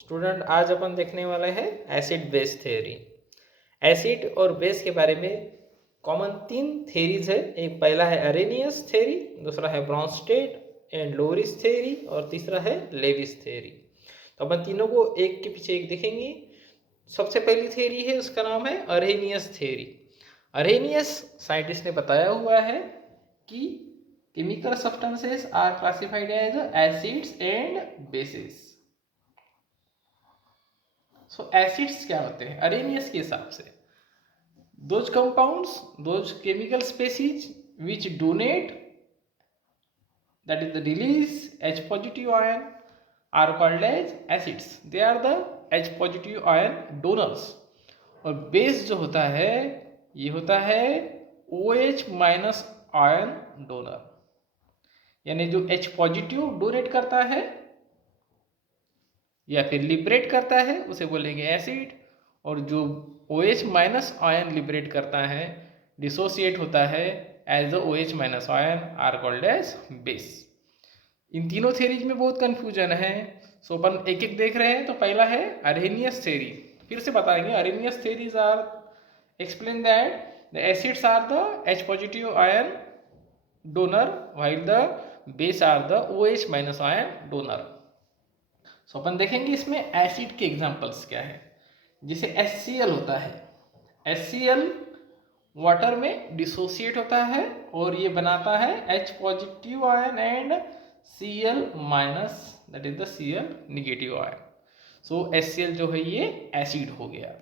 Student आज अपन देखने वाले हैं एसिड बेस थ्योरी। एसिड और बेस के बारे में कॉमन तीन थ्योरीज है। एक पहला है अरेनियस थ्योरी, दूसरा है ब्रॉन्स्टेड एंड लोरिस थ्योरी और तीसरा है लेविस थ्योरी। तो अपन तीनों को एक के पीछे एक देखेंगे। सबसे पहली थ्योरी है, उसका नाम है अरेनियस थ्योरी। अरेनियस साइंटिस्ट ने बताया हुआ है कि chemical substances are classified as acids and bases. So acids क्या होते हैं अरेनियस के हिसाब से? Those compounds, those chemical species which donate, that is the release H positive ion, are called as acids. They are the H positive ion donors. और base जो होता है ये होता है OH माइनस आयन डोनर, यानी जो H पॉजिटिव डोनेट करता है या फिर लिबरेट करता है उसे बोलेंगे एसिड, और जो OH माइनस आयन लिबरेट करता है, डिसोसिएट होता है as the OH minus ion, are called as base. इन तीनों थ्योरीज में बहुत कंफ्यूजन है, सो अपन एक एक देख रहे हैं। तो पहला है अरेनियस थ्योरी। फिर से बताएंगे, Arrhenius theories are explain that the acids are the H positive ion donor while the base are the OH minus ion donor. So अपन देखेंगे इसमें एसिड के एग्जांपल्स क्या है। जैसे HCl होता है, HCl वाटर में डिसोसिएट होता है और ये बनाता है H positive ion and Cl minus, that is the Cl negative ion. So HCl जो है ये एसिड हो गया।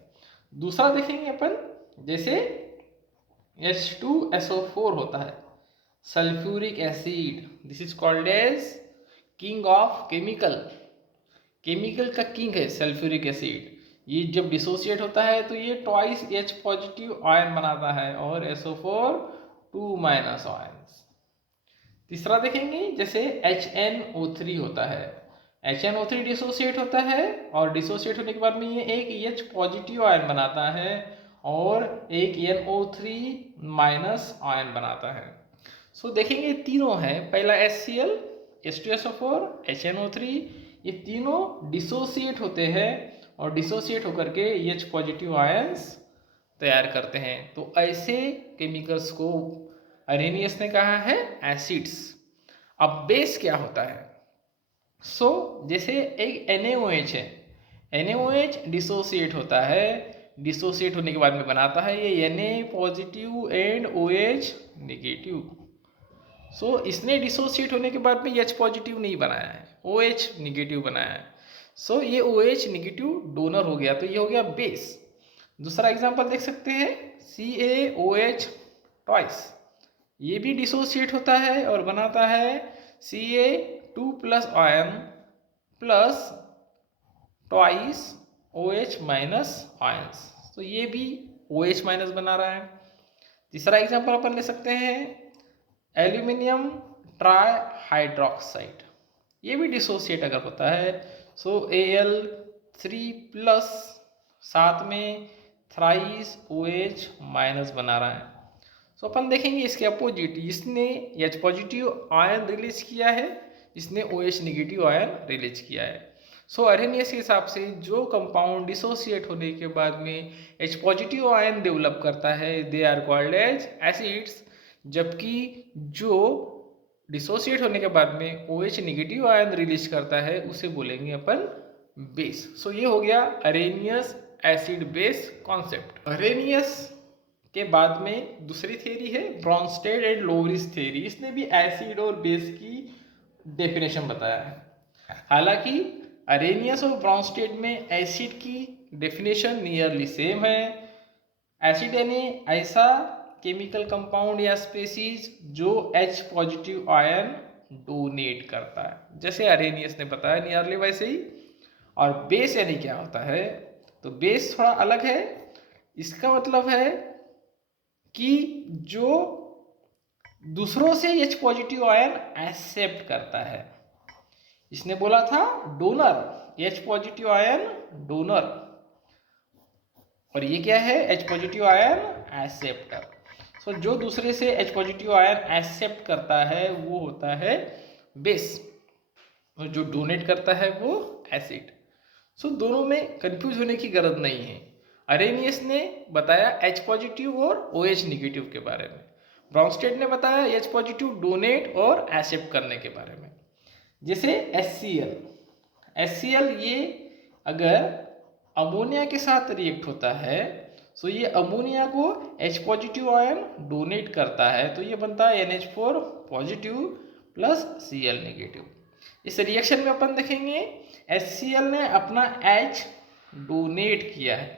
दूसरा देखेंगे अपन, जैसे H2SO4 होता है, sulphuric acid. This is called as king of chemical. Chemical का किंग है सल्फ्यूरिक एसिड। ये जब डिसोसिएट होता है तो ये ट्वाइस H पॉजिटिव आयन बनाता है और SO4 2 माइनस आयन्स। तीसरा देखेंगे, जैसे HNO3 होता है, HNO3 डिसोसिएट होता है और डिसोसिएट होने के बाद में ये एक H पॉजिटिव आयन बनाता है और एक NO3 माइनस आयन बनाता है। सो देखेंगे तीनों है, पहला HCl, H2SO4, HNO3, ये तीनों डिसोसिएट होते हैं और डिसोसिएट होकर के H पॉजिटिव आयंस तैयार करते हैं। तो ऐसे केमिकल्स को अरेनियस ने कहा है एसिड्स। अब बेस क्या होता है? सो जैसे एक NaOH है, NaOH डिसोसिएट होता है, डिसोसिएट होने के बाद में बनाता है ये Na positive and OH negative. So इसने डिसोसिएट होने के बाद में H पॉजिटिव नहीं बनाया है, OH निगेटिव बनाया है। सो ये OH निगेटिव डोनर हो गया, तो ये हो गया बेस। दूसरा एग्जांपल देख सकते हैं, CaOH ट्वाइस, ये भी डिसोसिएट होता है और बनाता है Ca2 plus ion plus twice OH minus ions. तो ये भी OH माइनस बना रहा है। तीसरा एग्जांपल अपन ले सकते हैं, एल्यूमिनियम ट्राई हाइड्रोक्साइड, ये भी डिसोसिएट अगर होता है, सो Al3 प्लस साथ में थ्राइस OH माइनस बना रहा है। सो अपन देखेंगे इसके अपोजिट, इसने H पॉजिटिव आयन रिलीज किया है, इसने OH निगेटिव आयन रिलीज किया है। सो अरेनियस के हिसाब से जो कंपाउंड डिसोसिएट होने के बाद में H पॉजिटिव आयन डेवलप करता है, they are called as acids, जबकि जो डिसोसिएट होने के बाद में OH निगेटिव आयन रिलीज करता है उसे बोलेंगे अपन बेस। सो ये हो गया Arrhenius acid base concept. Arrhenius के बाद में दूसरी थ्योरी है ब्रॉन्स्टेड एंड लोरिस थ्योरी। इसने भी एसिड और बेस की डेफिनेशन बताया है। हालांकि अरेनियस और ब्रॉन्स्टेड में एसिड की डेफिनेशन नियरली सेम है। एसिड यानी ऐसा केमिकल कंपाउंड या स्पेसीज जो H पॉजिटिव आयन डोनेट करता है, जैसे अरेनियस ने बताया नियरली वैसे ही। और बेस यानी क्या होता है? तो बेस थोड़ा अलग है। इसका मतलब है कि जो दूसरों से H पॉजिटिव आयन एक्सेप्ट करता है। इसने बोला था donor, H positive ion donor, और ये क्या है? H positive ion acceptor. So जो दूसरे से H पॉजिटिव आयन एक्सेप्ट करता है वो होता है बेस, और जो डोनेट करता है वो एसिड। सो दोनों में कंफ्यूज होने की जरूरत नहीं है। अरेनियस ने बताया H पॉजिटिव और OH निगेटिव के बारे में, ब्रॉन्स्टेड ने बताया H पॉजिटिव डोनेट और एक्सेप्ट करने के बारे में। जैसे HCl ये अगर अमोनिया के साथ रिएक्ट होता है तो ये अमोनिया को H पॉजिटिव आयन डोनेट करता है, तो ये बनता है NH4 positive plus Cl negative. इस रिएक्शन में अपन देखेंगे HCl ने अपना H डोनेट किया है,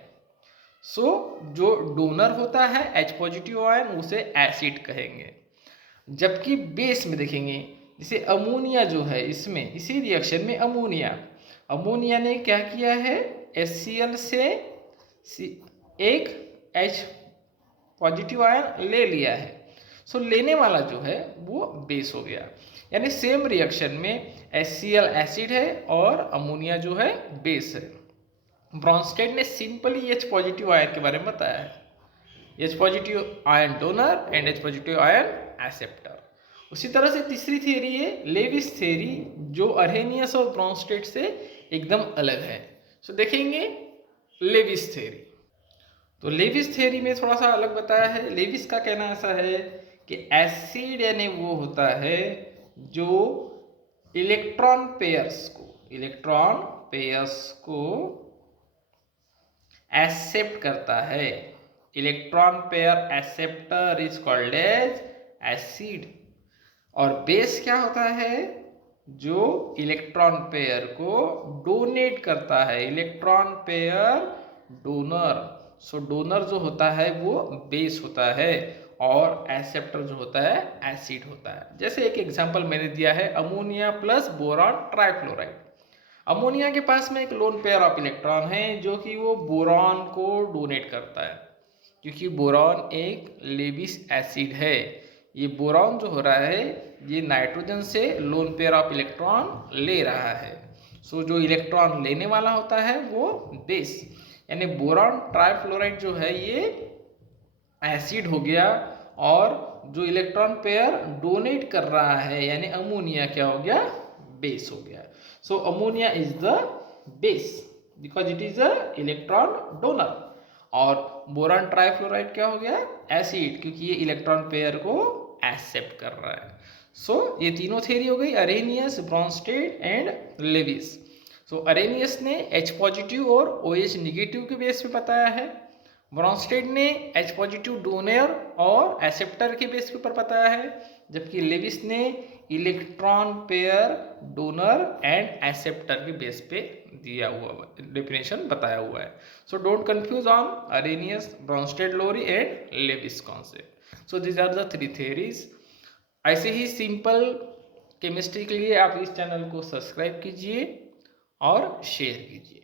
सो जो डोनर होता है H पॉजिटिव आयन उसे एसिड कहेंगे। जबकि बेस में देखेंगे जैसे अमोनिया जो है, इसमें इसी रिएक्शन में अमोनिया ने क्या किया है, HCl से एक H पॉजिटिव आयन ले लिया है, सो लेने वाला जो है वो बेस हो गया। यानी सेम रिएक्शन में HCl एसिड है और अमोनिया जो है बेस है। ब्रॉन्स्टेड ने सिंपली H पॉजिटिव आयन के बारे में बताया है, H positive ion donor and H positive ion acceptor. उसी तरह से तीसरी थियरी है लेविस थियरी, जो अरहेनियस और ब्रॉन्स्टेड से एकदम अलग है। सो देखेंगे लेविस थियरी। तो लेविस थियरी में थोड़ा सा अलग बताया है। लेविस का कहना ऐसा है कि एसिड यानी वो होता है जो इलेक्ट्रॉन पेयर्स को एक्सेप्ट करता है। Electron pair acceptor is called as acid. और बेस क्या होता है, जो इलेक्ट्रॉन पेयर को डोनेट करता है, इलेक्ट्रॉन पेयर डोनर। सो डोनर जो होता है वो बेस होता है और एक्सेप्टर जो होता है एसिड होता है। जैसे एक एग्जांपल मैंने दिया है ammonia plus boron trifluoride. Ammonia के पास में एक लोन पेयर ऑफ इलेक्ट्रॉन है जो कि वो बोरॉन को डोनेट करता है, क्योंकि बोरॉन एक लेविस एसिड है। ये बोरॉन जो हो रहा है ये नाइट्रोजन से लोन पेयर ऑफ इलेक्ट्रॉन ले रहा है। सो जो इलेक्ट्रॉन लेने वाला होता है वो बेस, यानी बोरॉन ट्राइफ्लोराइड जो है ये एसिड हो गया, और जो इलेक्ट्रॉन पेयर डोनेट कर रहा है यानी अमोनिया क्या हो गया, बेस हो गया। So ammonia is the base because it is a electron donor, और बोरॉन ट्राइफ्लोराइड क्या हो गया, एसिड, क्योंकि ये इलेक्ट्रॉन पेयर को एक्सेप्ट कर रहा है। सो ये तीनों थ्योरी हो गई, Arrhenius, Bronsted and Lewis. So Arrhenius ने H पॉजिटिव और OH निगेटिव के बेस पे बताया है, ब्रॉन्स्टेड ने H पॉजिटिव डोनर और एक्सेप्टर के बेस पे बताया है, जबकि लेविस ने electron pair donor and acceptor के बेस पे दिया हुआ डेफिनेशन बताया हुआ है। So don't confuse on Arrhenius, Bronsted, Lowry and Lewis concept. So this are the three theories. ऐसे ही सिंपल केमिस्ट्री के लिए आप इस चैनल को सब्सक्राइब कीजिए और शेयर कीजिए।